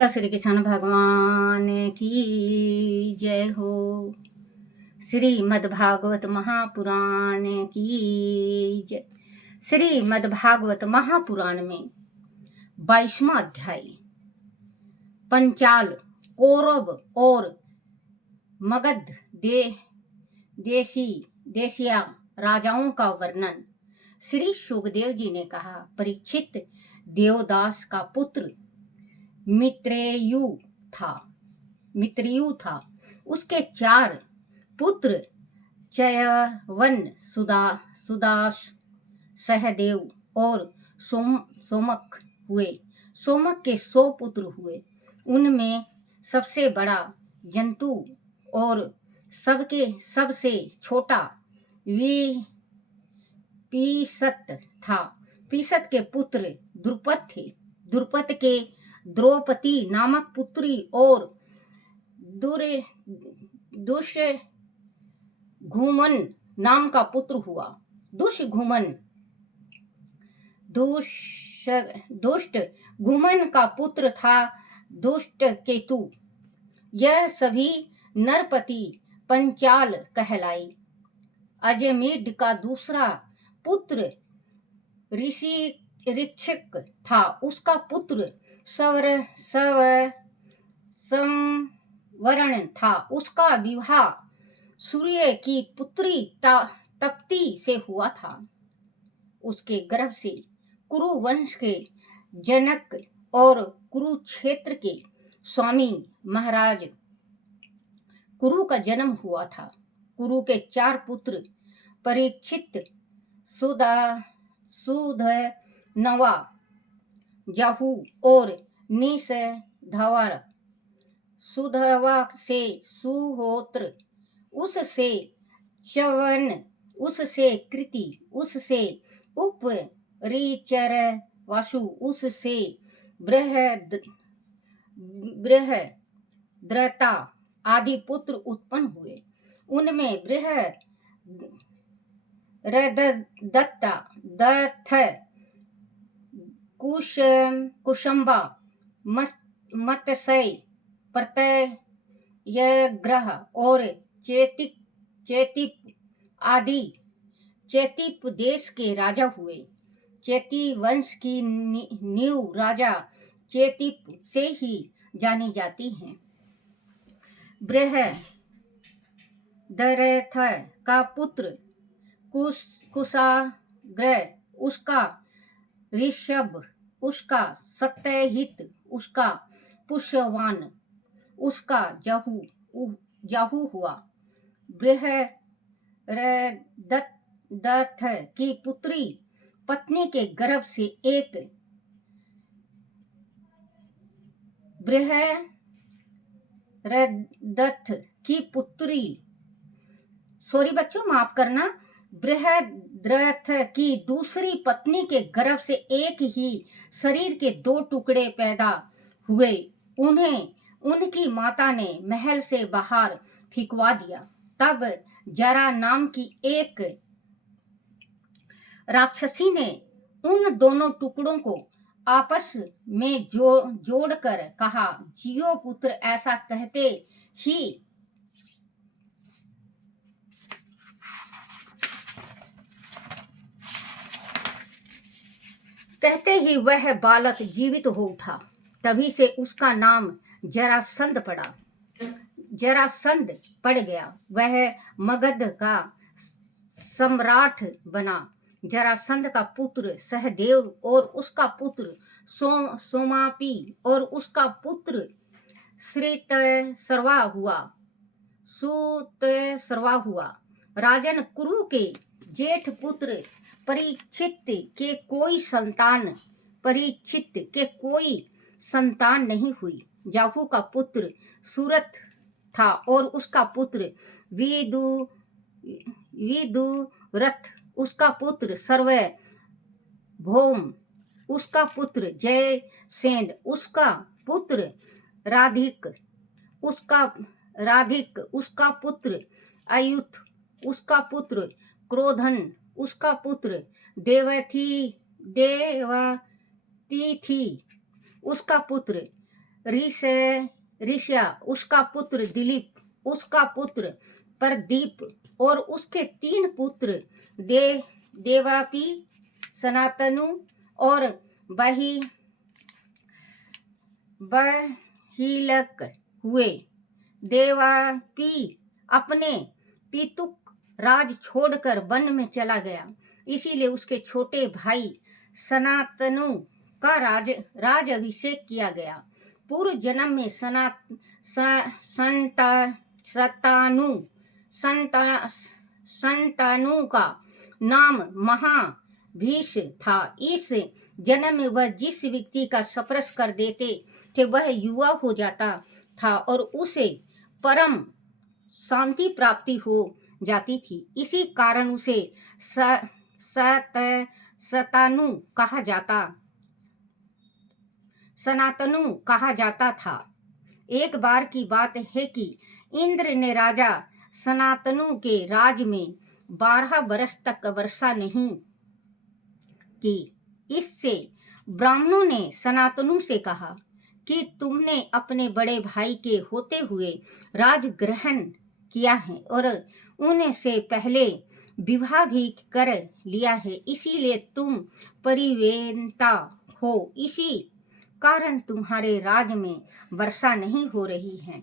श्री कृष्ण भगवान की जय हो। श्रीमद्भागवत महापुराण की जय। श्रीमद्भागवत महापुराण में 22वां अध्याय पंचाल कौरव और मगध देशिया राजाओं का वर्णन। श्री सुखदेव जी ने कहा, परीक्षित, देवदास का पुत्र मित्रेयु था। उसके 4 पुत्र चयवन, सुदास, सहदेव और सोमक हुए। सोमक के 100 पुत्र हुए। उनमें सबसे बड़ा जंतु और सबसे छोटा पीसत था। पीसत के पुत्र द्रुपद थे। द्रुपद के द्रौपदी नामक पुत्री और दुष्घुमन नाम का पुत्र हुआ। दुष्ट घुमन का पुत्र था दुष्ट केतु। यह सभी नरपति पंचाल कहलाई। अजमेढ़ का दूसरा पुत्र ऋक्षिक था। उसका पुत्र संवरण था। उसका विवाह सूर्य की पुत्री तप्ती से हुआ था। उसके गर्भ से कुरु वंश के जनक और कुरुक्षेत्र के स्वामी महाराज कुरु का जन्म हुआ था। कुरु के 4 पुत्र परीक्षित, सुधनवा, जाहू और निषधवर। सुधवा से सुहोत्र, उससे च्यवन, उससे कृति, उससे उपरिचर वासु, उससे बृहद्रता आदि पुत्र उत्पन्न हुए। उनमें बृहद्रदत्ता, दत्थ, कुशंबा, मत्स्य, प्रत्ययग्रह और चेतिप आदि चेतिप देश के राजा हुए। चेती वंश की नींव राजा चेतिप से ही जानी जाती है। बृहदरथ का पुत्र कुशाग्र, उसका ऋषभ, उसका सत्यहित, उसका पुष्यवान, उसका जाहू हुआ। बृहदरथ की पुत्री पत्नी के गर्भ से एक बृहदरथ की पुत्री माफ करना, बृहद्रथ की दूसरी पत्नी के गर्भ से एक ही शरीर के 2 टुकड़े पैदा हुए। उन्हें उनकी माता ने महल से बाहर फेंकवा दिया। तब जरा नाम की एक राक्षसी ने उन दोनों टुकड़ों को आपस में जोड़कर कहा, जियो पुत्र। ऐसा कहते ही वह बालक जीवित हो उठा। तभी से उसका नाम जरासंध पड़ गया। वह मगध का सम्राट बना। जरासंध का पुत्र सहदेव और उसका पुत्र सोमापी और उसका पुत्र श्रुतसर्वा हुआ। राजन कुरु के जेठ पुत्र परीक्षित के कोई संतान नहीं हुई। जाहू का पुत्र सूरत था और उसका पुत्र विदुरथ, उसका पुत्र सर्वभौम, उसका पुत्र जयसेन, उसका पुत्र राधिक, उसका पुत्र आयुध, उसका पुत्र क्रोधन, उसका पुत्र देवती थी, उसका पुत्र ऋष ऋष्या, उसका पुत्र दिलीप, उसका पुत्र प्रदीप और उसके 3 पुत्र देवापी, सनातनु और बहिलक हुए। देवापी अपने पितुक राज छोड़कर वन में चला गया, इसीलिए उसके छोटे भाई सनातनु का राज अभिषेक किया गया। पूर्व जन्म में संतानु का नाम महाभीष था। इस जन्म में वह जिस व्यक्ति का स्पर्श कर देते थे वह युवा हो जाता था और उसे परम शांति प्राप्ति हो जाती थी। इसी कारण उसे सनातनु कहा जाता था। एक बार की बात है कि इंद्र ने राजा सनातनु के राज में 12 वर्ष तक वर्षा नहीं की। इससे ब्राह्मणों ने सनातनु से कहा कि तुमने अपने बड़े भाई के होते हुए राज ग्रहण किया है और उनसे पहले विवाह भी कर लिया है, इसीलिए तुम परिवेनता हो। इसी कारण तुम्हारे राज में वर्षा नहीं हो रही है।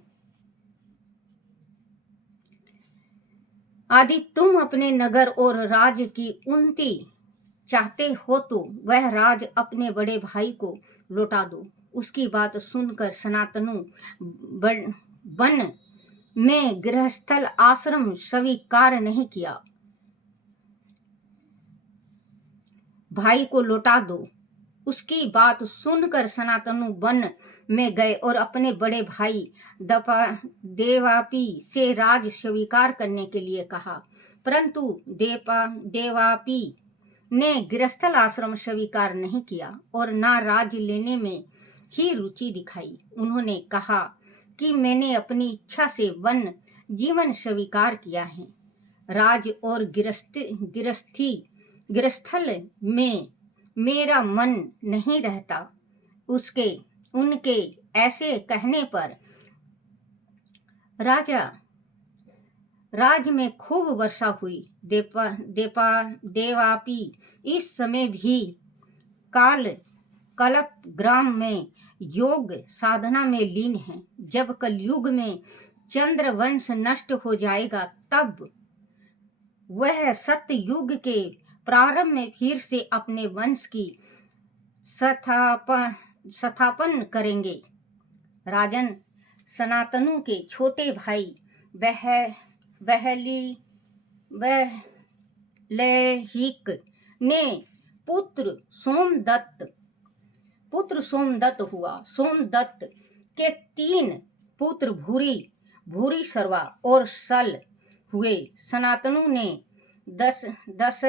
आदि तुम अपने नगर और राज की उन्नति चाहते हो तो वह राज अपने बड़े भाई को लौटा दो। उसकी बात सुनकर सनातनु वन में गृहस्थल आश्रम स्वीकार नहीं किया। भाई को लौटा दो। उसकी बात सुनकर सनातनु वन में गए और अपने बड़े भाई देवापी से राज स्वीकार करने के लिए कहा, परंतु देवापी ने गृहस्थल आश्रम स्वीकार नहीं किया और ना राज लेने में ही रुचि दिखाई। उन्होंने कहा कि मैंने अपनी इच्छा से वन जीवन स्वीकार किया है। राज और गृहस्थल में मेरा मन नहीं रहता। उनके ऐसे कहने पर राज में खूब वर्षा हुई। देवापी इस समय भी कल्प ग्राम में योग साधना में लीन है। जब कलयुग में चंद्र वंश नष्ट हो जाएगा तब वह सत्य युग के प्रारंभ में फिर से अपने वंश की स्थापन करेंगे। राजन, सनातनु के छोटे भाई बहलेहिक ने पुत्र सोमदत्त हुआ। सोमदत्त के 3 पुत्र भूरी सर्वा और सल हुए। सनातनु ने दस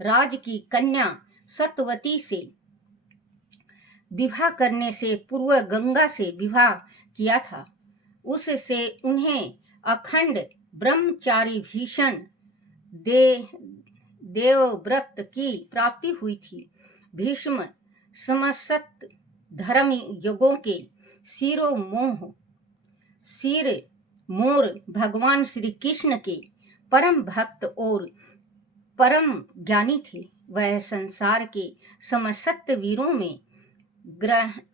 राज की कन्या सतवती से विवाह करने से पूर्व गंगा से विवाह किया था। उससे उन्हें अखंड ब्रह्मचारी भीषण देवव्रत की प्राप्ति हुई थी। भीष्म समस्त धर्म यज्ञों के सिर मोर भगवान श्री कृष्ण के परम भक्त और परम ज्ञानी थे। वह संसार के समस्त वीरों में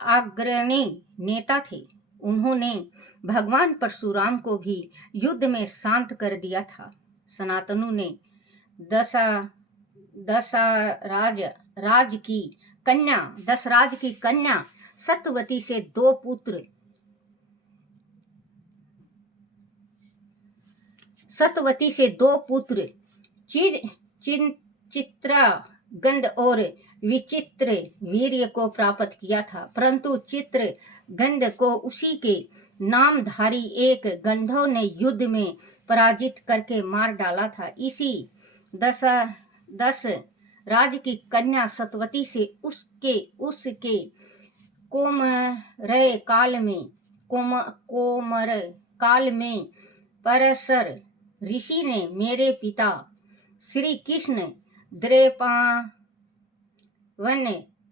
अग्रणी नेता थे। उन्होंने भगवान परशुराम को भी युद्ध में शांत कर दिया था। सनातनु ने दशराज की कन्या सतवती से 2 पुत्र चित्रगंध और विचित्र वीर्य को प्राप्त किया था, परंतु चित्रगंध को उसी के नामधारी एक गंधर्व ने युद्ध में पराजित करके मार डाला था। इसी दस राज की कन्या सतवती से उसके कोमर काल में परशर ऋषि ने मेरे पिता श्री कृष्ण द्रैपावन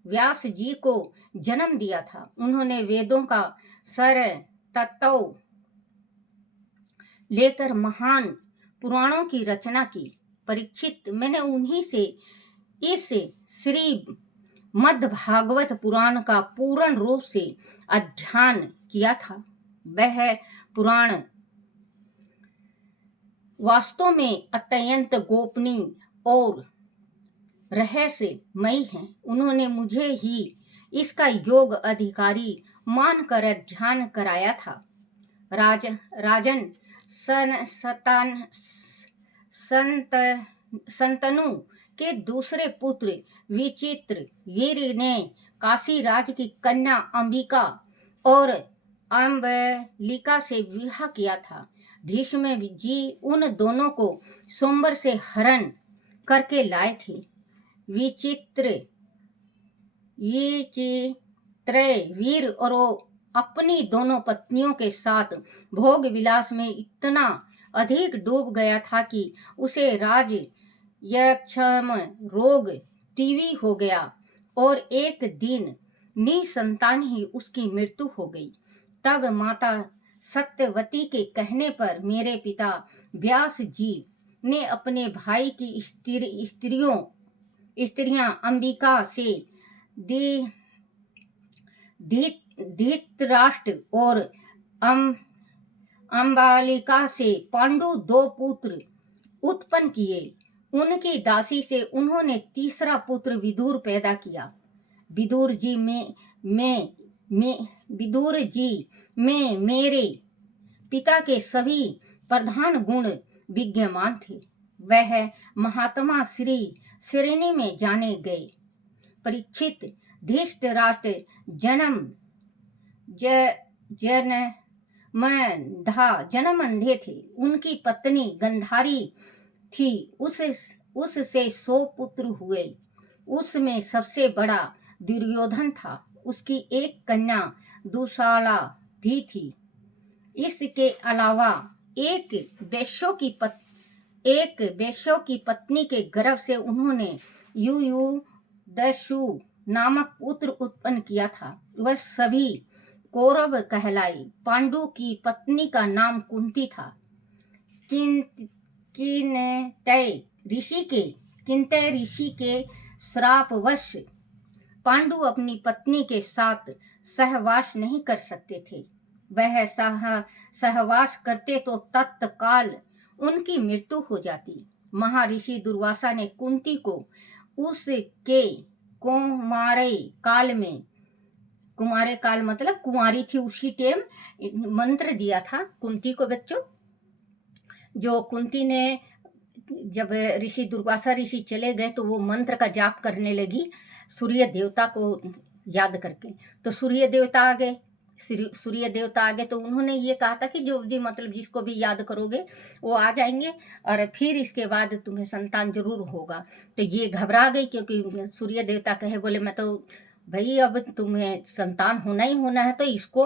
व्यास जी को जन्म दिया था। उन्होंने वेदों का सर तत्व लेकर महान पुराणों की रचना की। परीक्षित, मैंने उन्हीं से इस श्री मद् भागवत पुराण का पूर्ण रूप से अध्ययन किया था। वह पुराण वास्तव में अत्यंत गोपनीय और रहस्यमयी है। उन्होंने मुझे ही इसका योग अधिकारी मानकर अध्ययन कराया था। राजन संत संतनु के दूसरे पुत्र विचित्र वीर ने काशी राज की कन्या अंबिका और अम्बलिका से विवाह किया था। भीष्म जी उन दोनों को स्वयंवर से हरण करके लाए थे। विचित्र वीर और अपनी दोनों पत्नियों के साथ भोग विलास में इतना अधिक डूब गया था कि उसे राज यक्षम रोग टीवी हो गया और एक दिन निसंतान ही उसकी मृत्यु हो गई। तब माता सत्यवती के कहने पर मेरे पिता व्यास जी ने अपने भाई की स्त्रियां अंबिका से धृतराष्ट्र और अम्बालिका से पांडु दो पुत्र उत्पन्न किए। उनकी दासी से उन्होंने तीसरा पुत्र विदुर पैदा किया। विदुर जी में मेरे पिता के सभी प्रधान गुण विद्यमान थे। वह महात्मा श्रेणी में जाने गए। परीक्षित, धृतराष्ट्र जन्म अंधे थे। उनकी पत्नी गंधारी थी। उससे 100 पुत्र हुए। उसमें सबसे बड़ा दुर्योधन था। उसकी एक कन्या दुशाला भी थी। इसके अलावा एक वैश्यों की पत्नी के गर्भ से उन्होंने युयुदस्यु नामक पुत्र उत्पन्न किया था। वह सभी कौरव कहलाए। पांडु की पत्नी का नाम कुंती था। किंतै ऋषि के श्रापवश पांडु अपनी पत्नी के साथ सहवास नहीं कर सकते थे। वह सहवास करते तो तत्काल उनकी मृत्यु हो जाती। महर्षि दुर्वासा ने कुंती को उसके कुमारे काल मतलब कुंवारी थी उसी टाइम मंत्र दिया था कुंती को। बच्चों, जो कुंती ने जब ऋषि दुर्वासा ऋषि चले गए तो वो मंत्र का जाप करने लगी सूर्य देवता को याद करके। तो सूर्य देवता आ गए तो उन्होंने ये कहा था कि जो भी मतलब जिसको भी याद करोगे वो आ जाएंगे और फिर इसके बाद तुम्हें संतान जरूर होगा। तो ये घबरा गई क्योंकि सूर्य देवता कहे बोले मैं तो भाई अब तुम्हें संतान होना ही होना है। तो इसको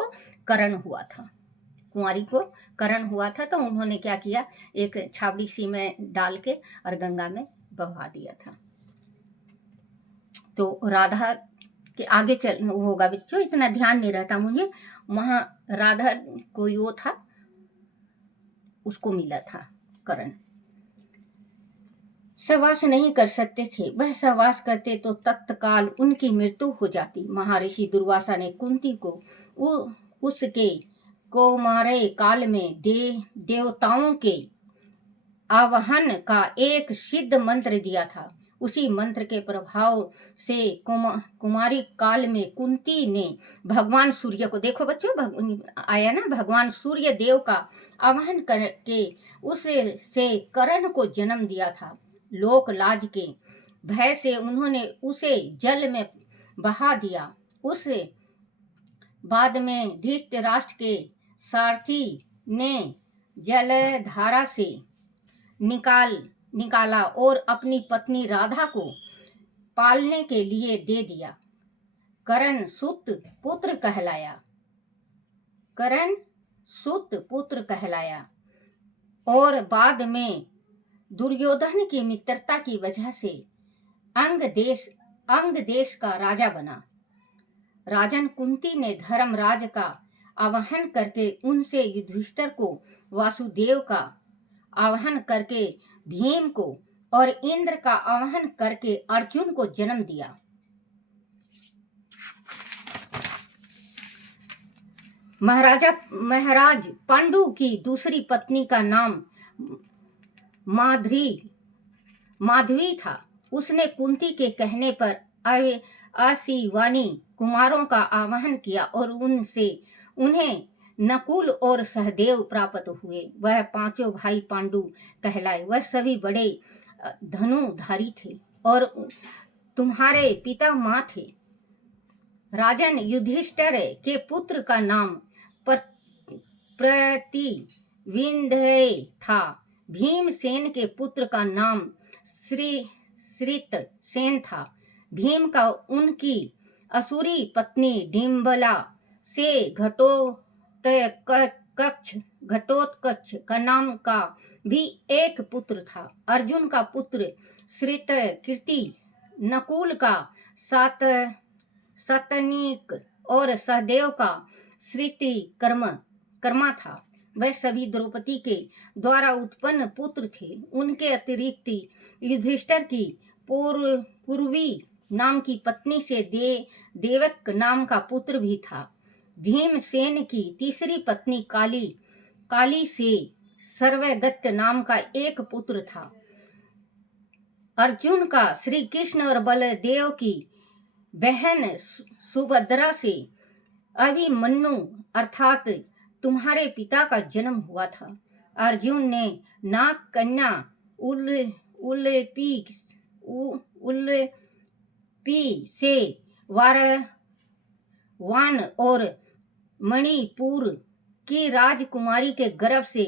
करण हुआ था, कुंवारी को करण हुआ था। तो उन्होंने क्या किया, एक छावड़ी सी में डाल के और गंगा में बहा दिया था। तो राधा के आगे चल होगा बच्चों, इतना ध्यान नहीं रहता मुझे। वहां राधा कोई वो था, उसको मिला था करण। सहवास नहीं कर सकते थे। वह सहवास करते तो तत्काल उनकी मृत्यु हो जाती। महर्षि दुर्वासा ने कुंती को उसके कौमार्य काल में देवताओं के आवाहन का एक सिद्ध मंत्र दिया था। उसी मंत्र के प्रभाव से कुमारी काल में कुंती ने भगवान सूर्य को, देखो बच्चों आया ना, भगवान सूर्य देव का आवाहन करके उससे करण को जन्म दिया था। लोक लाज के भय से उन्होंने उसे जल में बहा दिया। उस बाद में धृतराष्ट्र के सारथी ने जलधारा से निकाला और अपनी पत्नी राधा को पालने के लिए दे दिया। करण सुत पुत्र कहलाया और बाद में दुर्योधन की मित्रता की वजह से अंग देश अंग देश का राजा बना। राजन कुंती ने धर्मराज का आवाहन करके उनसे युधिष्ठिर को, वासुदेव का आवाहन करके भीम को और इंद्र का आवाहन करके अर्जुन को जन्म दिया। महाराज पांडु की दूसरी पत्नी का नाम माधवी था। उसने कुंती के कहने पर आशीवानी कुमारों का आवाहन किया और उन्हें नकुल और सहदेव प्राप्त हुए। वह पांचों भाई पांडु कहलाए। वह सभी बड़े धनुधारी थे और तुम्हारे पिता माँ थे। राजन युधिष्ठिर के पुत्र का नाम प्रतिविंध्य था। भीमसेन के पुत्र का नाम श्रितसेन था। भीम का उनकी असुरी पत्नी डिम्बला से घटोत्कच का नाम का भी एक पुत्र था। अर्जुन का पुत्र श्रितकीर्ति, नकुल का सतनीक और सहदेव का कर्मा था। वह सभी द्रौपदी के द्वारा उत्पन्न पुत्र थे। उनके अतिरिक्त युधिष्ठिर की पूर्वी नाम की पत्नी से देवक नाम का पुत्र भी था। भीमसेन की तीसरी पत्नी काली से सर्वगत नाम का एक पुत्र था। अर्जुन का श्री कृष्ण और बलदेव की बहन सुभद्रा से अभिमन्यु अर्थात तुम्हारे पिता का जन्म हुआ था। अर्जुन ने नाग कन्या उल्लपी से वान और मणिपुर की राजकुमारी के गर्भ से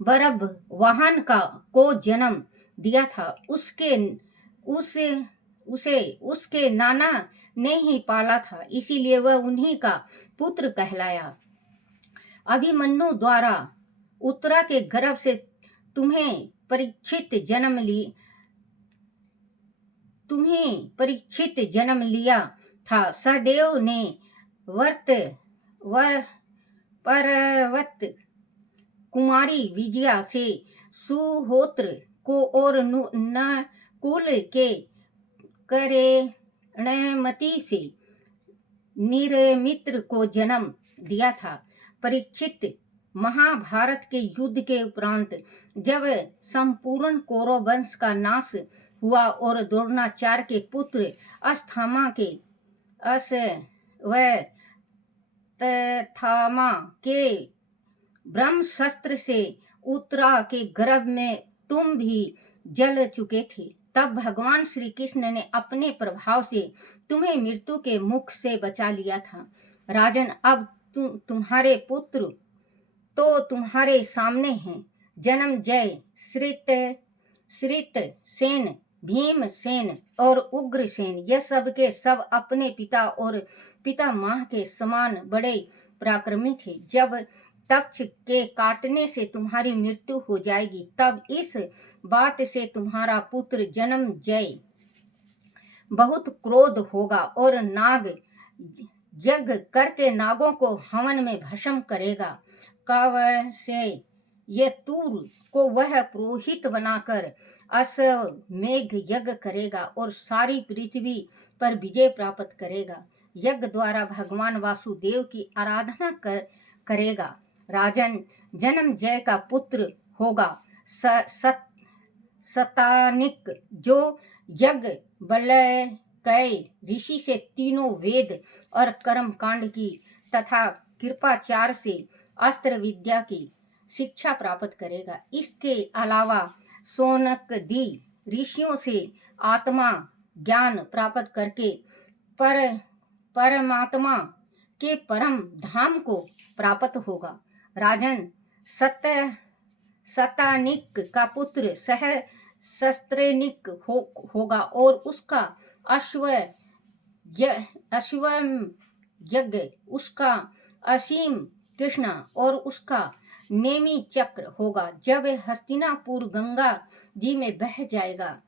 बरबवाहन को जन्म दिया था। उसके नाना ने ही पाला था, इसीलिए वह उन्हीं का पुत्र कहलाया। अभिमन्यु द्वारा उत्तरा के गर्भ से तुम्हें परीक्षित जन्म लिया था। सहदेव ने पर्वत कुमारी विजया से सुहोत्र को और नकुल के करेणमती से निर्मित्र को जन्म दिया था। परीक्षित महाभारत के युद्ध के उपरांत जब संपूर्ण कौरव वंश का नाश हुआ और द्रोणाचार्य के पुत्र अश्वत्थामा के ब्रह्मशस्त्र से उत्तरा के गर्भ में तुम भी जल चुके थे, तब भगवान श्री कृष्ण ने अपने प्रभाव से तुम्हें मृत्यु के मुख से बचा लिया था। राजन, अब तुम्हारे पुत्र तो तुम्हारे सामने हैं। जन्मजय, श्रितसेन, भीमसेन और उग्रसेन, यह सब के सब अपने पिता और पितामह के समान बड़े पराक्रमी थे। जब तक्ष के काटने से तुम्हारी मृत्यु हो जाएगी, तब इस बात से तुम्हारा पुत्र जन्मजय बहुत क्रोध होगा और नाग यज्ञ करके नागों को हवन में भस्म करेगा। कवसे यतुर को वह पुरोहित बनाकर अश्वमेघ यज्ञ करेगा और सारी पृथ्वी पर विजय प्राप्त करेगा। यज्ञ द्वारा भगवान वासुदेव की आराधना करेगा। राजन, जन्मजय का पुत्र होगा सतानिक, जो यज्ञ बलकय ऋषि से तीनों वेद और कर्म कांड की तथा कृपाचार्य से अस्त्र विद्या की शिक्षा प्राप्त करेगा। इसके अलावा शौनकादि ऋषियों से आत्मा ज्ञान प्राप्त करके परमात्मा के परम धाम को प्राप्त होगा। राजन, सतानिक का पुत्र सहस्त्रनिक होगा और उसका अश्वम यज्ञ, उसका असीम कृष्णा और उसका नेमी चक्र होगा। जब हस्तिनापुर गंगा जी में बह जाएगा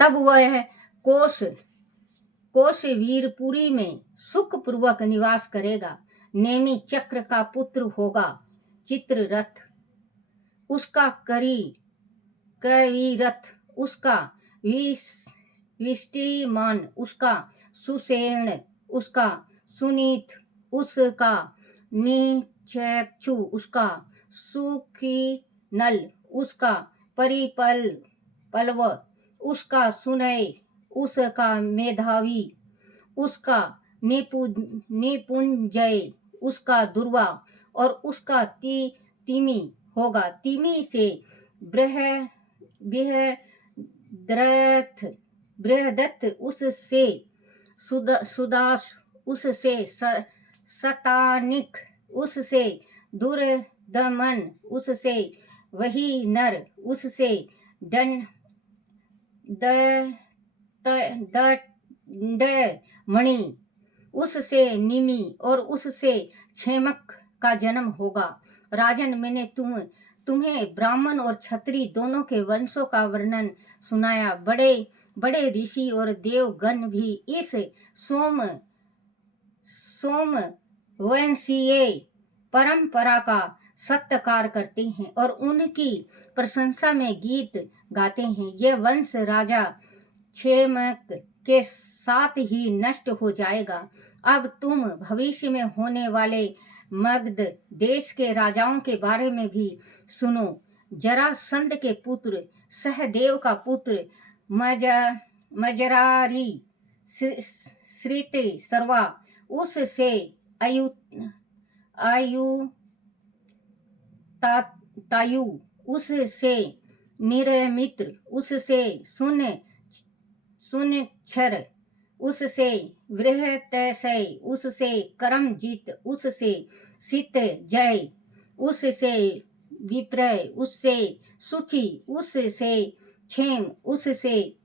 तब वह कोशवीरपुरी में सुखपूर्वक निवास करेगा। नेमी चक्र का पुत्र होगा चित्ररथ, उसका कविरथ, उसका विष्टिमान, उसका सुषेण, उसका सुनीत, उसका नीचक्षु, उसका सुखीनल, उसका पल्लव, उसका सुनय, उसका मेधावी, उसका निपुंजय, उसका दुर्वा और उसका तिमी होगा। तिमी से बृहदत्त, उससे सुदास, उससे सतानिक, उससे दुर्दमन, उससे वही नर, उससे दंडमणि, उससे निमि और उससे क्षेमक का जन्म होगा। राजन, मैंने तुम्हें ब्राह्मण और क्षत्रिय दोनों के वंशों का वर्णन सुनाया। बड़े बड़े ऋषि और देवगण भी इस सोम वंशीय परंपरा का सत्कार करते हैं और उनकी प्रशंसा में गीत गाते हैं। यह वंश राजा क्षेमक के साथ ही नष्ट हो जाएगा। अब तुम भविष्य में होने वाले मगध देश के राजाओं के बारे में भी सुनो। जरासंध के पुत्र सहदेव का पुत्र मजरारी श्रित सर्वा, उससे तायु, उससे निरमित्र, उससे सुनक्षर, उससे बृहतशय, उससे करमजीत, उससे सित जय, उससे विप्रय, उससे सुचि, उससे क्षेम, उससे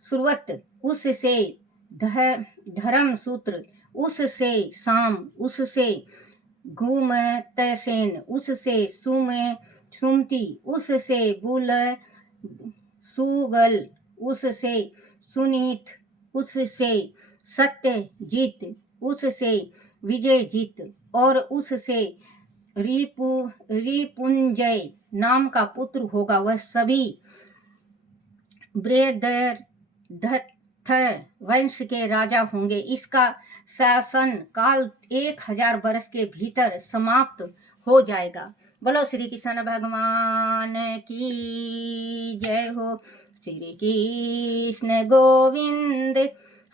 सुरवत, उससे धर्मसूत्र, उससे साम, उससे घुमतसेन, उससे सुमति, उससे सुगल, उससे सुनीत, उससे सत्यजीत, उससे विजयजीत और उससे रिपुंजय नाम का पुत्र होगा। वह सभी बृहद्रथ वंश के राजा होंगे। इसका शासन काल 1000 वर्ष के भीतर समाप्त हो जाएगा। बोलो श्री कृष्ण भगवान की जय हो। श्री कृष्ण गोविंद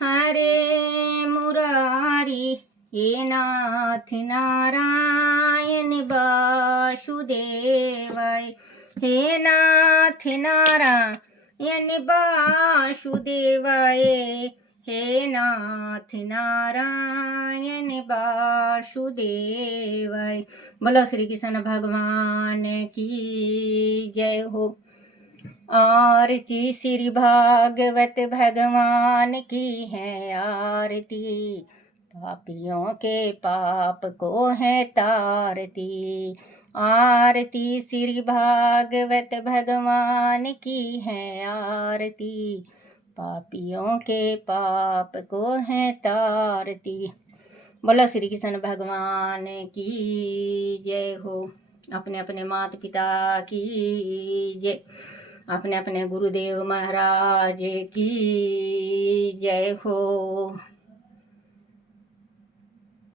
हरे मुरारी, हे नाथ नारायण वासुदेवाय, हे नाथ नारायण वासुदेवाय, हे नाथ नारायण वासुदेवाय। बोलो श्री कृष्ण भगवान की जय हो। आरती श्री भागवत भगवान की है आरती, पापियों के पाप को है तारती। आरती श्री भागवत भगवान की है आरती, पापियों के पाप को है तारती। बोलो श्री कृष्ण भगवान की जय हो। अपने अपने माता पिता की जय, अपने अपने गुरुदेव महाराज की जय हो।